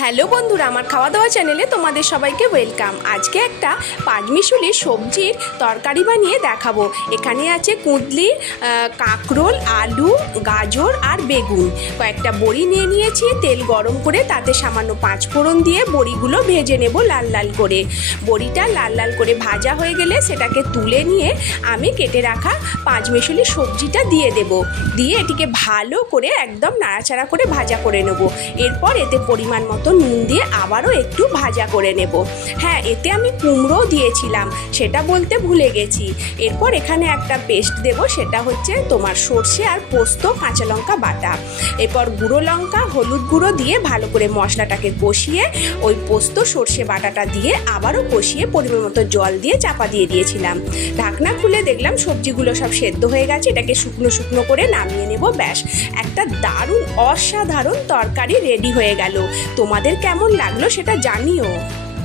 Hello বন্ধুরা, আমার খাওয়া দাওয়া চ্যানেলে তোমাদের সবাইকে ওয়েলকাম। আজকে একটা পাঁচমিশালি সবজির তরকারি বানিয়ে দেখাবো। এখানে আছে কুঁদলি, কাঁকরোল, আলু, গাজর আর বেগুন। কয়েকটা বড়ি নিয়ে নিয়েছি। তেল গরম করে তাতে সামান্য পাঁচফোড়ন দিয়ে বড়িগুলো ভেজে নেব লাল লাল করে। বড়িটা লাল লাল করে ভাজা হয়ে গেলে সেটাকে তুলে নিয়ে আমি কেটে রাখা পাঁচমিশালি সবজিটা দিয়ে দেব। দিয়ে এটিকে ভালো করে একদম নাড়াচাড়া করে ভাজা করে নেব। এরপর এতে পরিমাণ মতো নুন দিয়ে আবারও একটু ভাজা করে নেব। হ্যাঁ, এতে আমি কুমড়োও দিয়েছিলাম, সেটা বলতে ভুলে গেছি। এরপর এখানে একটা পেস্ট দেব, সেটা হচ্ছে তোমার সর্ষে আর পোস্ত, কাঁচা লঙ্কা বাটা। এরপর গুঁড়ো লঙ্কা, হলুদ গুঁড়ো দিয়ে ভালো করে মশলাটাকে কষিয়ে ওই পোস্ত সর্ষে বাটাটা দিয়ে আবারও কষিয়ে পরিমাণ মতো জল দিয়ে চাপা দিয়ে দিয়েছিলাম। ঢাকনা খুলে দেখলাম সবজিগুলো সব সেদ্ধ হয়ে গেছে। এটাকে শুকনো শুকনো করে নামিয়ে নেব। ব্যাস, একটা দারুণ অসাধারণ তরকারি রেডি হয়ে গেল। তোমাদের কেমন লাগলো সেটা জানিও।